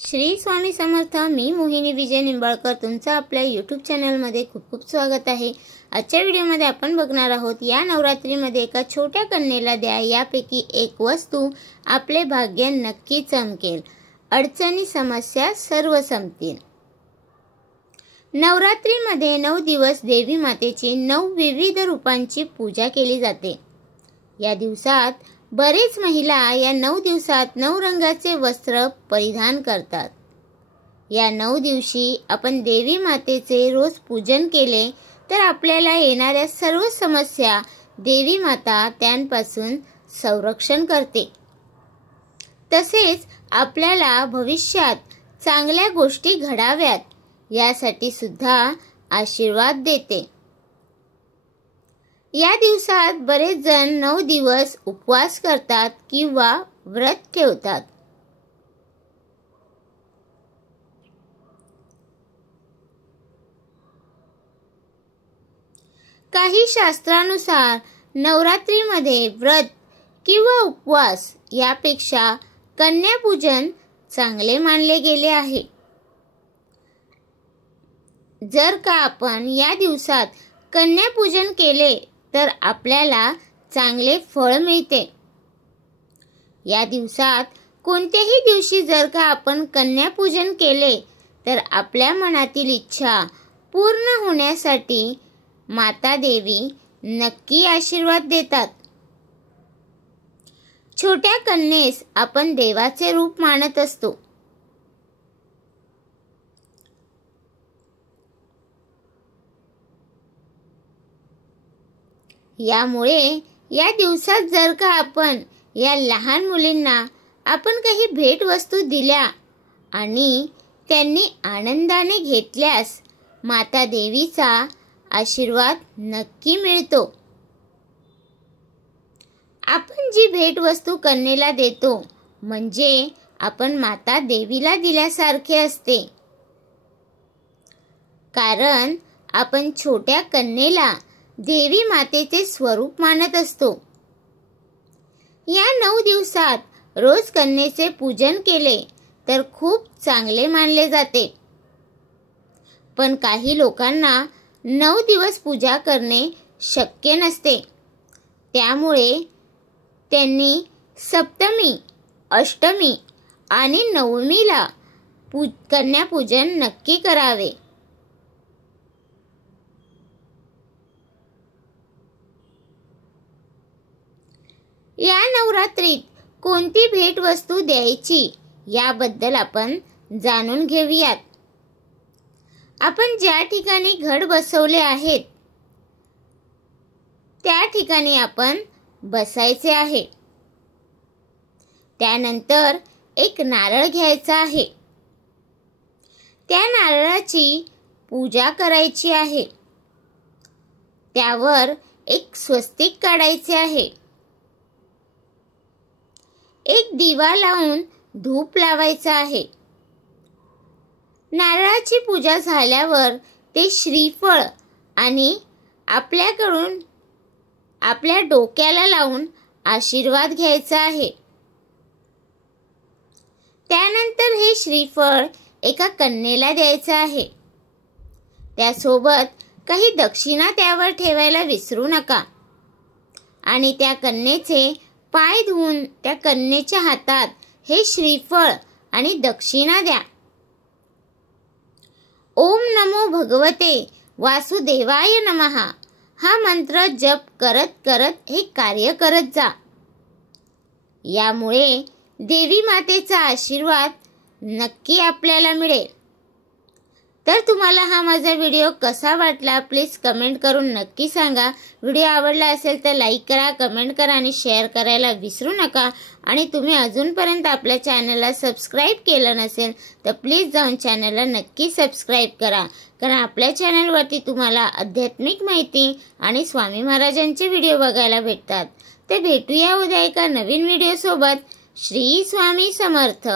श्री स्वामी समर्थ। मी मोहिनी विजय निंबाळकर तुमचं आपल्या यूट्यूब चॅनलमध्ये खूप खूप स्वागत आहे। आजच्या व्हिडिओमध्ये आपण बघणार आहोत या नवरात्रीमध्ये एका छोट्या कन्येला द्या यापैकी एक वस्तू आपले भाग्य नक्की चमकेल, अडचणी समस्या सर्व संपतील। नवरात्रीमध्ये 9 दिवस देवी मातेची 9 विविध रूपांची पूजा केली जाते। या दिवसात बरेच महिला या 9 दिवसात 9 रंगाचे वस्त्र परिधान करतात। या 9 दिवशी आपण देवी मातेचे रोज पूजन केले तर आपल्याला येणाऱ्या सर्व समस्या देवी माता त्यांपासून संरक्षण करते। तसेच आपल्याला भविष्यात चांगल्या गोष्टी घडाव्यात यासाठी सुद्धा आशीर्वाद देते। या दिवसात बरेच जण 9 दिवस उपवास करतात किंवा व्रत ठेवतात। काही शास्त्रानुसार नवरात्रीमध्ये व्रत किंवा उपवास यापेक्षा कन्यापूजन चांगले मानले गेले आहे। जर का आपण या दिवसात कन्यापूजन केले तर आपल्याला चांगले फळ मिळते। या दिवसात कोणत्याही दिवशी जर का आपण कन्यापूजन केले तर आपल्या मनातील इच्छा पूर्ण होण्यासाठी माता देवी नक्की आशीर्वाद देतात। छोट्या कन्येस आपण देवाचे रूप मानत असतो। यामुळे या दिवसात जर का आपण या लहान मुलींना आपण काही भेट वस्तू दिल्या आणि त्यांनी आनंदाने घेतल्यास माता देवीचा आशीर्वाद नक्की मिळतो। आपण जी भेट वस्तू कन्येला देतो म्हणजे आपण माता देवीला दिल्यासारखे असते, कारण आपण छोट्या कन्येला देवी मातेचे स्वरूप मानत असतो। या 9 दिवसात रोज कन्येचे पूजन केले तर खूप चांगले मानले जाते। पण काही लोकांना 9 दिवस पूजा करणे शक्य नसते, त्यामुळे त्यांनी सप्तमी, अष्टमी आणि नवमीला कन्यापूजन नक्की करावे। या नवरात्रीत कोणती भेट वस्तू द्यायची याबद्दल आपण जाणून घेऊयात। आपण ज्या ठिकाणी घट बसवले आहेत त्या ठिकाणी आपण बसायचे आहे। त्यानंतर एक नारळ घ्यायचा आहे। त्या नारळाची पूजा करायची आहे। त्यावर एक स्वस्तिक काढायचे आहे। एक दिवा लावून धूप लावायचा आहे। नारळाची पूजा झाल्यावर ते श्रीफळ आणि आपल्याकडून आपल्या डोक्याला लावून आशीर्वाद घ्यायचा आहे। त्यानंतर हे श्रीफळ एका कन्येला द्यायचे आहे। त्यासोबत काही दक्षिणा त्यावर ठेवायला विसरू नका आणि त्या कन्येचे पाय धुवून त्या कन्येच्या हातात हे श्रीफळ आणि दक्षिणा द्या। ओम नमो भगवते वासुदेवाय नमः हा मंत्र जप करत करत हे कार्य करत जा। यामुळे देवी मातेचा आशीर्वाद नक्की आपल्याला मिळेल। तर तुम्हाला हा माझा व्हिडिओ कसा वाटला प्लीज कमेंट करून नक्की सांगा। व्हिडिओ आवडला असेल तर लाईक करा, कमेंट करा आणि शेअर करायला विसरू नका। आणि तुम्ही अजूनपर्यंत आपल्या चॅनलला सबस्क्राईब केलं नसेल तर प्लीज जाऊन चॅनलला नक्की सबस्क्राईब करा, कारण आपल्या चॅनलवरती तुम्हाला आध्यात्मिक माहिती आणि स्वामी महाराजांचे व्हिडिओ बघायला भेटतात। तर भेटूया उद्या एका नवीन व्हिडिओ सोबत। श्री स्वामी समर्थ।